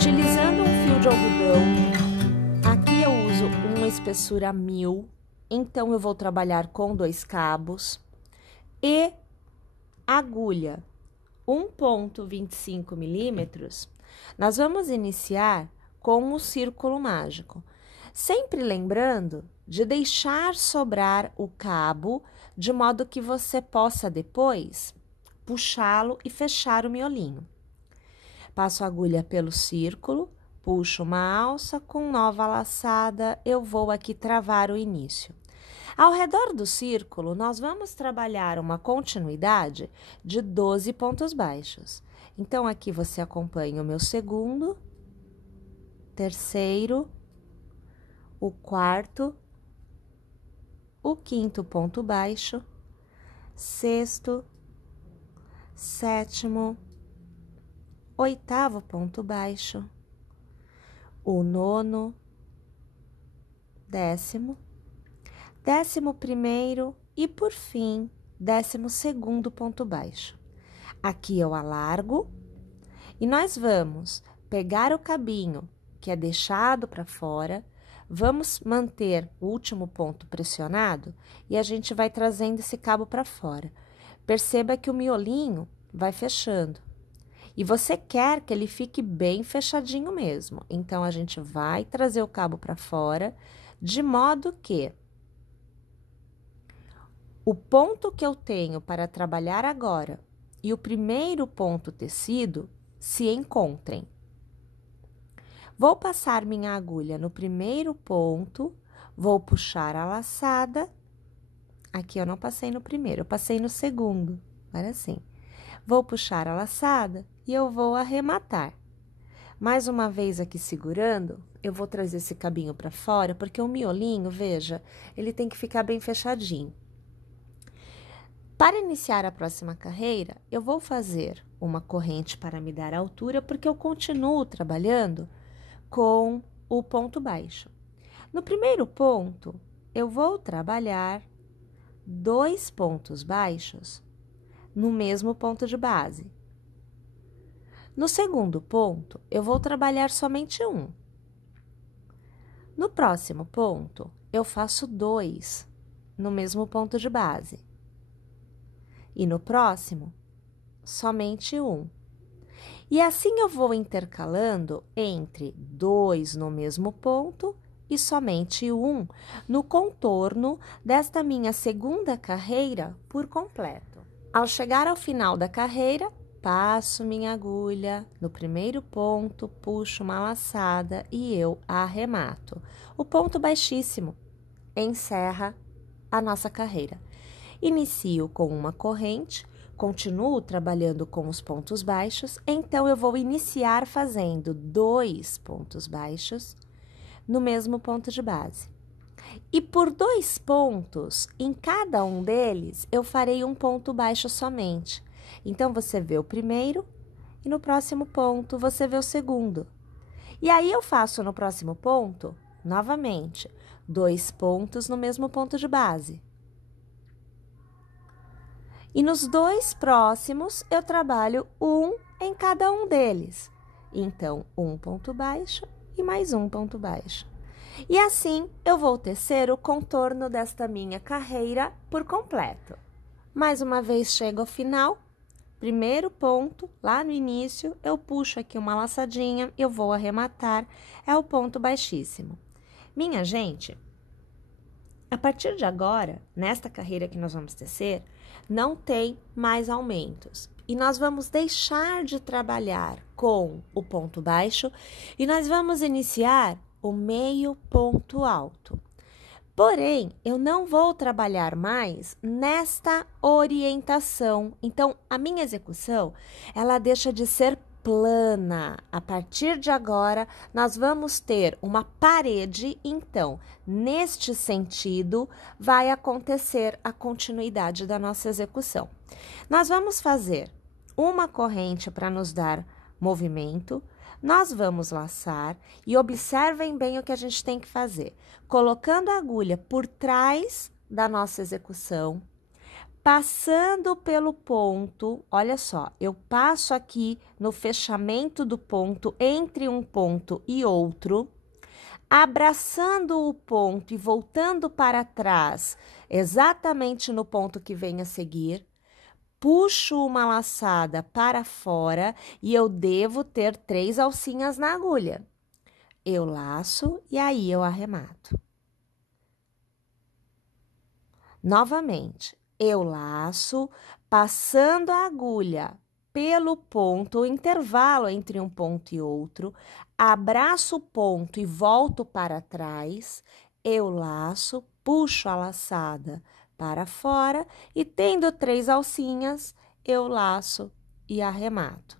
Utilizando um fio de algodão, aqui eu uso uma espessura 1000, então eu vou trabalhar com 2 cabos e agulha 1,25 milímetros. Nós vamos iniciar com o círculo mágico, sempre lembrando de deixar sobrar o cabo, de modo que você possa depois puxá-lo e fechar o miolinho. Passo a agulha pelo círculo, puxo uma alça, com nova laçada, eu vou aqui travar o início. Ao redor do círculo, nós vamos trabalhar uma continuidade de 12 pontos baixos. Então, aqui você acompanha o meu segundo, terceiro, o quarto, o quinto ponto baixo, sexto, sétimo, oitavo ponto baixo, o nono, décimo, 11º e, por fim, 12º ponto baixo. Aqui eu alargo e nós vamos pegar o cabinho que é deixado para fora, vamos manter o último ponto pressionado e a gente vai trazendo esse cabo para fora. Perceba que o miolinho vai fechando. E você quer que ele fique bem fechadinho mesmo. Então, a gente vai trazer o cabo para fora, de modo que o ponto que eu tenho para trabalhar agora e o primeiro ponto tecido se encontrem. Vou passar minha agulha no primeiro ponto, vou puxar a laçada. Aqui eu não passei no primeiro, eu passei no segundo, agora sim. Vou puxar a laçada e eu vou arrematar. Mais uma vez aqui segurando, eu vou trazer esse cabinho para fora, porque o miolinho, veja, ele tem que ficar bem fechadinho. Para iniciar a próxima carreira, eu vou fazer uma corrente para me dar altura, porque eu continuo trabalhando com o ponto baixo. No primeiro ponto, eu vou trabalhar 2 pontos baixos no mesmo ponto de base. No segundo ponto, eu vou trabalhar somente um. No próximo ponto, eu faço 2 no mesmo ponto de base. E no próximo, somente um. E assim eu vou intercalando entre 2 no mesmo ponto e somente um no contorno desta minha segunda carreira por completo. Ao chegar ao final da carreira, passo minha agulha no primeiro ponto, puxo uma laçada e eu arremato. O ponto baixíssimo encerra a nossa carreira. Inicio com uma corrente, continuo trabalhando com os pontos baixos, então eu vou iniciar fazendo 2 pontos baixos no mesmo ponto de base. E por 2 pontos, em cada um deles, eu farei um ponto baixo somente. Então, você vê o primeiro e no próximo ponto você vê o segundo. E aí, eu faço no próximo ponto, novamente, 2 pontos no mesmo ponto de base. E nos 2 próximos, eu trabalho um em cada um deles. Então, um ponto baixo e mais um ponto baixo. E assim, eu vou tecer o contorno desta minha carreira por completo. Mais uma vez, chego ao final. Primeiro ponto, lá no início, eu puxo aqui uma laçadinha, eu vou arrematar, é o ponto baixíssimo. Minha gente, a partir de agora, nesta carreira que nós vamos tecer, não tem mais aumentos. E nós vamos deixar de trabalhar com o ponto baixo e nós vamos iniciar o meio ponto alto. Porém, eu não vou trabalhar mais nesta orientação. Então, a minha execução, ela deixa de ser plana. A partir de agora, nós vamos ter uma parede, então, neste sentido, vai acontecer a continuidade da nossa execução. Nós vamos fazer uma corrente para nos dar movimento, nós vamos laçar e observem bem o que a gente tem que fazer. Colocando a agulha por trás da nossa execução, Passando pelo ponto, olha só, eu passo aqui no fechamento do ponto, entre um ponto e outro, abraçando o ponto e voltando para trás, exatamente no ponto que vem a seguir, puxo uma laçada para fora e eu devo ter 3 alcinhas na agulha. Eu laço e aí eu arremato. Novamente, eu laço, passando a agulha pelo ponto, o intervalo entre um ponto e outro, abraço o ponto e volto para trás, eu laço, puxo a laçada para fora e, tendo 3 alcinhas, eu laço e arremato.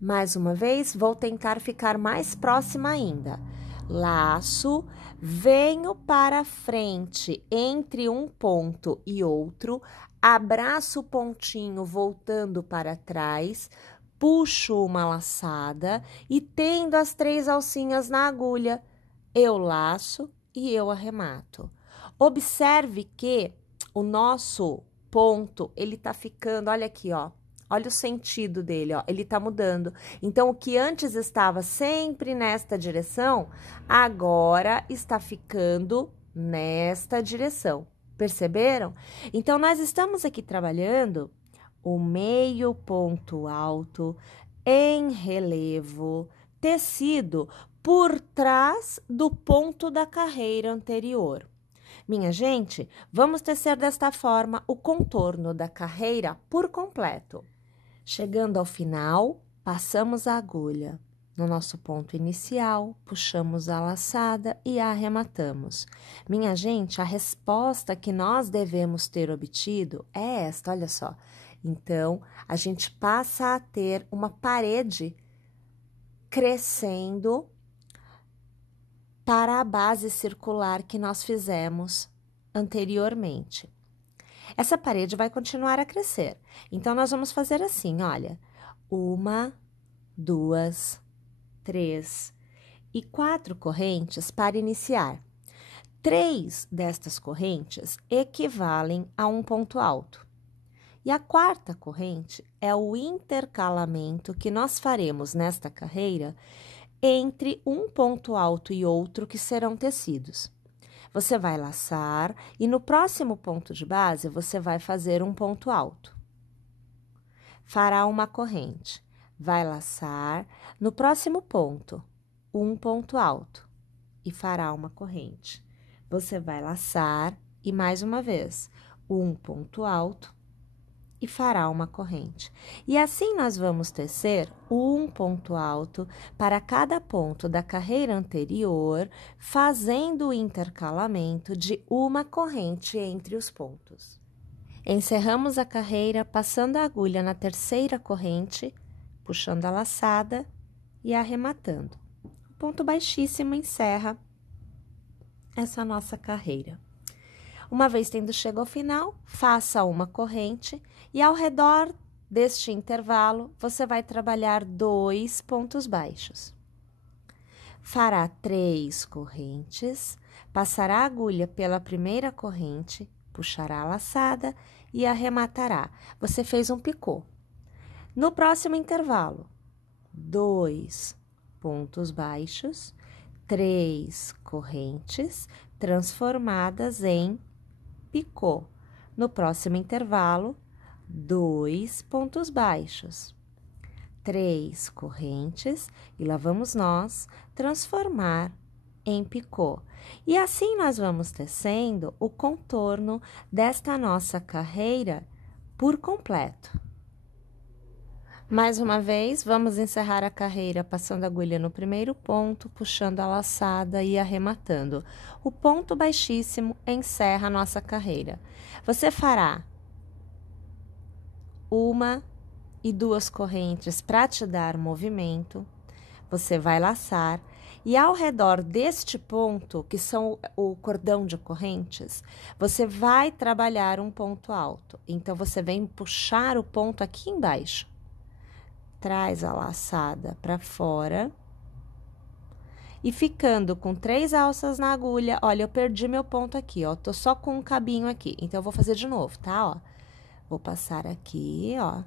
Mais uma vez, vou tentar ficar mais próxima ainda. Laço, venho para frente entre um ponto e outro, abraço o pontinho voltando para trás, puxo uma laçada e, tendo as 3 alcinhas na agulha, eu laço e eu arremato. Observe que o nosso ponto, ele tá ficando, olha aqui, ó. Olha o sentido dele, ó, ele tá mudando. Então, o que antes estava sempre nesta direção, agora está ficando nesta direção. Perceberam? Então, nós estamos aqui trabalhando o meio ponto alto em relevo, tecido por trás do ponto da carreira anterior. Minha gente, vamos tecer desta forma o contorno da carreira por completo. Chegando ao final, passamos a agulha no nosso ponto inicial, puxamos a laçada e arrematamos. Minha gente, a resposta que nós devemos ter obtido é esta, olha só. Então, a gente passa a ter uma parede crescendo para a base circular que nós fizemos anteriormente. Essa parede vai continuar a crescer. Então, nós vamos fazer assim, olha. 1, 2, 3 e 4 correntes para iniciar. 3 destas correntes equivalem a um ponto alto. E a quarta corrente é o intercalamento que nós faremos nesta carreira entre um ponto alto e outro que serão tecidos. Você vai laçar e no próximo ponto de base você vai fazer um ponto alto. Fará uma corrente, vai laçar no próximo ponto, um ponto alto e fará uma corrente. Você vai laçar e mais uma vez, um ponto alto e fará uma corrente. E assim nós vamos tecer um ponto alto para cada ponto da carreira anterior, fazendo o intercalamento de uma corrente entre os pontos. Encerramos a carreira passando a agulha na terceira corrente, puxando a laçada e arrematando. O ponto baixíssimo encerra essa nossa carreira. Uma vez tendo chegado ao final, faça uma corrente e ao redor deste intervalo, você vai trabalhar 2 pontos baixos. Fará 3 correntes, passará a agulha pela primeira corrente, puxará a laçada e arrematará. Você fez um picô. No próximo intervalo, 2 pontos baixos, 3 correntes transformadas em picô. No próximo intervalo, 2 pontos baixos, 3 correntes e lá vamos nós transformar em picô. E assim nós vamos tecendo o contorno desta nossa carreira por completo. Mais uma vez, vamos encerrar a carreira passando a agulha no primeiro ponto, puxando a laçada e arrematando. O ponto baixíssimo encerra a nossa carreira. Você fará 1 e 2 correntes para te dar movimento. Você vai laçar e ao redor deste ponto, que são o cordão de correntes, você vai trabalhar um ponto alto. Então, você vem puxar o ponto aqui embaixo. Traz a laçada para fora e ficando com 3 alças na agulha. Olha, eu perdi meu ponto aqui, ó, tô só com um cabinho aqui, então eu vou fazer de novo, tá, ó. Vou passar aqui, ó,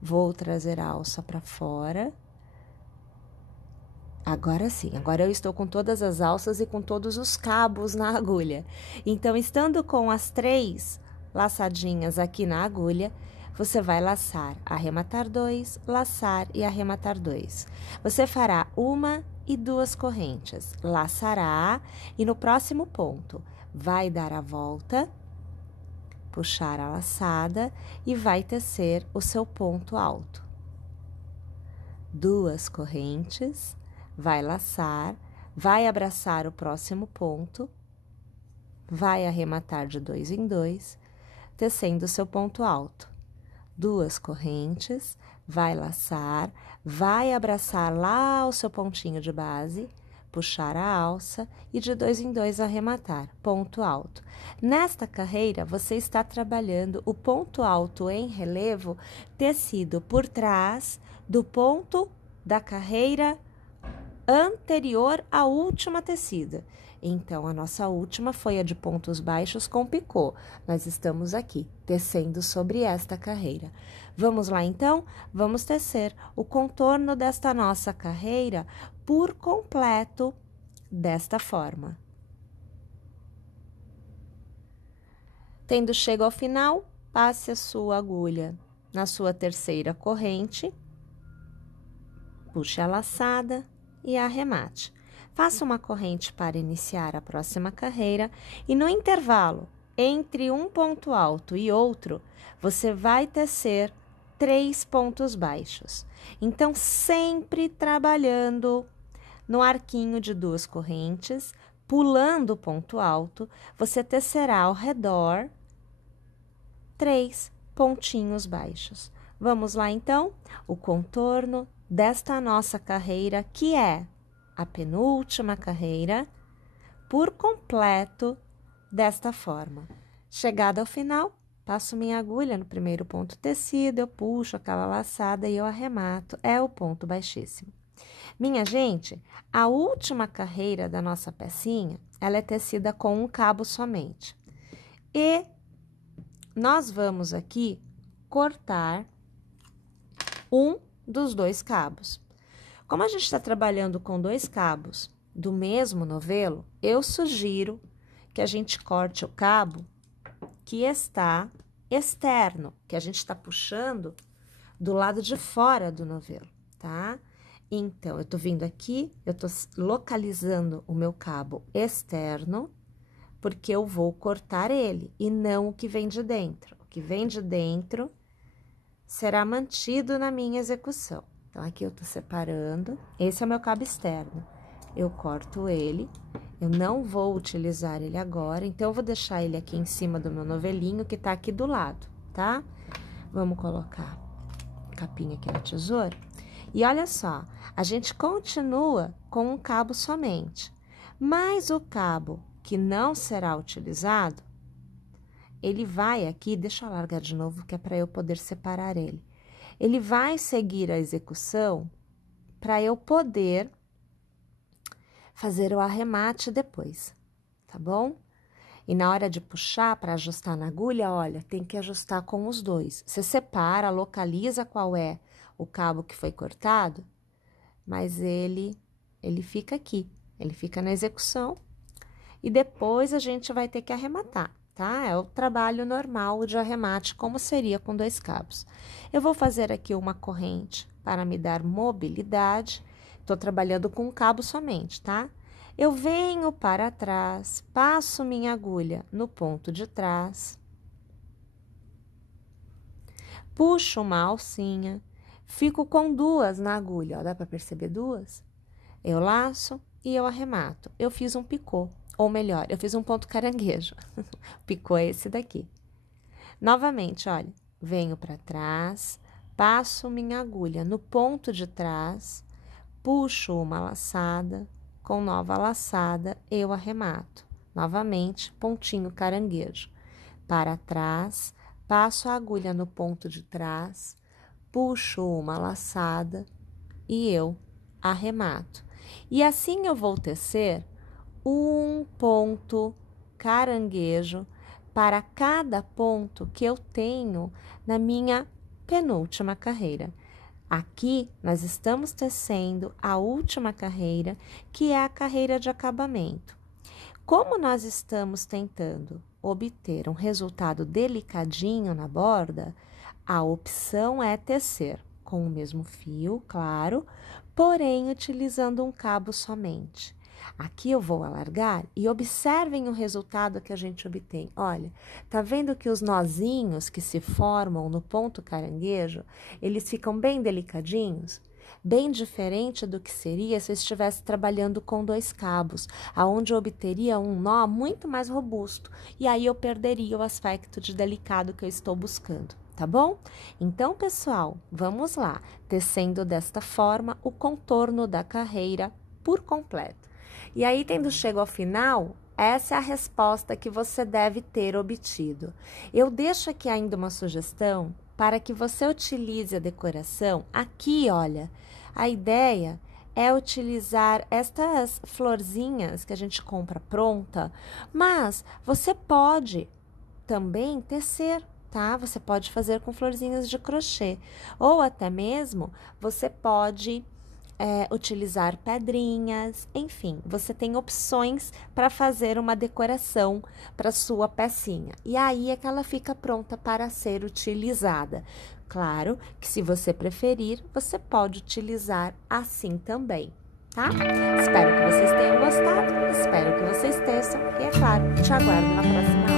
vou trazer a alça pra fora. Agora sim, agora eu estou com todas as alças e com todos os cabos na agulha. Então, estando com as 3 laçadinhas aqui na agulha, você vai laçar, arrematar 2, laçar e arrematar 2. Você fará 1 e 2 correntes, laçará e no próximo ponto vai dar a volta, puxar a laçada e vai tecer o seu ponto alto. 2 correntes, vai laçar, vai abraçar o próximo ponto, vai arrematar de 2 em 2, tecendo o seu ponto alto. 2 correntes, vai laçar, vai abraçar lá o seu pontinho de base, puxar a alça e de 2 em 2 arrematar, ponto alto. Nesta carreira, você está trabalhando o ponto alto em relevo tecido por trás do ponto da carreira anterior à última tecida. Então, a nossa última foi a de pontos baixos com picô. Nós estamos aqui, tecendo sobre esta carreira. Vamos lá, então? Vamos tecer o contorno desta nossa carreira por completo, desta forma. Tendo chego ao final, passe a sua agulha na sua terceira corrente, puxe a laçada e arremate. Faça uma corrente para iniciar a próxima carreira e no intervalo entre um ponto alto e outro, você vai tecer 3 pontos baixos. Então, sempre trabalhando no arquinho de 2 correntes, pulando o ponto alto, você tecerá ao redor 3 pontinhos baixos. Vamos lá, então? O contorno desta nossa carreira, que é a penúltima carreira, por completo, desta forma. Chegada ao final, passo minha agulha no primeiro ponto tecido, eu puxo aquela laçada e eu arremato, é o ponto baixíssimo. Minha gente, a última carreira da nossa pecinha, ela é tecida com um cabo somente. E nós vamos aqui cortar um dos 2 cabos. Como a gente está trabalhando com 2 cabos do mesmo novelo, eu sugiro que a gente corte o cabo que está externo, que a gente está puxando do lado de fora do novelo, tá? Então, eu tô vindo aqui, eu tô localizando o meu cabo externo, porque eu vou cortar ele, e não o que vem de dentro. O que vem de dentro será mantido na minha execução. Então, aqui eu tô separando, esse é o meu cabo externo. Eu corto ele, eu não vou utilizar ele agora, então eu vou deixar ele aqui em cima do meu novelinho, que tá aqui do lado, tá? Vamos colocar capinha aqui na tesoura. E olha só, a gente continua com um cabo somente, mas o cabo que não será utilizado, ele vai aqui, deixa eu largar de novo, que é para eu poder separar ele. Ele vai seguir a execução para eu poder fazer o arremate depois, tá bom? E na hora de puxar para ajustar na agulha, olha, tem que ajustar com os 2. Você separa, localiza qual é o cabo que foi cortado, mas ele fica aqui, ele fica na execução e depois a gente vai ter que arrematar, tá? É o trabalho normal de arremate, como seria com 2 cabos. Eu vou fazer aqui uma corrente para me dar mobilidade, tô trabalhando com um cabo somente, tá? Eu venho para trás, passo minha agulha no ponto de trás, puxo uma alcinha, fico com 2 na agulha, ó, dá para perceber 2? Eu laço e eu arremato. Eu fiz um picô, ou melhor, eu fiz um ponto caranguejo. Picô é esse daqui. Novamente, olha, venho para trás, passo minha agulha no ponto de trás, puxo uma laçada, com nova laçada, eu arremato. Novamente, pontinho caranguejo. Para trás, passo a agulha no ponto de trás, puxo uma laçada e eu arremato. E assim eu vou tecer um ponto caranguejo para cada ponto que eu tenho na minha penúltima carreira. Aqui nós estamos tecendo a última carreira, que é a carreira de acabamento. Como nós estamos tentando obter um resultado delicadinho na borda, a opção é tecer com o mesmo fio, claro, porém utilizando um cabo somente. Aqui eu vou alargar e observem o resultado que a gente obtém. Olha, tá vendo que os nozinhos que se formam no ponto caranguejo, eles ficam bem delicadinhos? Bem diferente do que seria se eu estivesse trabalhando com 2 cabos, aonde eu obteria um nó muito mais robusto, e aí eu perderia o aspecto de delicado que eu estou buscando, tá bom? Então, pessoal, vamos lá, tecendo desta forma o contorno da carreira por completo. E aí, tendo chego ao final, essa é a resposta que você deve ter obtido. Eu deixo aqui ainda uma sugestão para que você utilize a decoração. Aqui, olha, a ideia é utilizar estas florzinhas que a gente compra pronta, mas você pode também tecer, tá? Você pode fazer com florzinhas de crochê, ou até mesmo você pode utilizar pedrinhas, enfim, você tem opções para fazer uma decoração para sua pecinha. E aí é que ela fica pronta para ser utilizada. Claro que se você preferir, você pode utilizar assim também, tá? Espero que vocês tenham gostado, espero que vocês teçam e, é claro, te aguardo na próxima aula.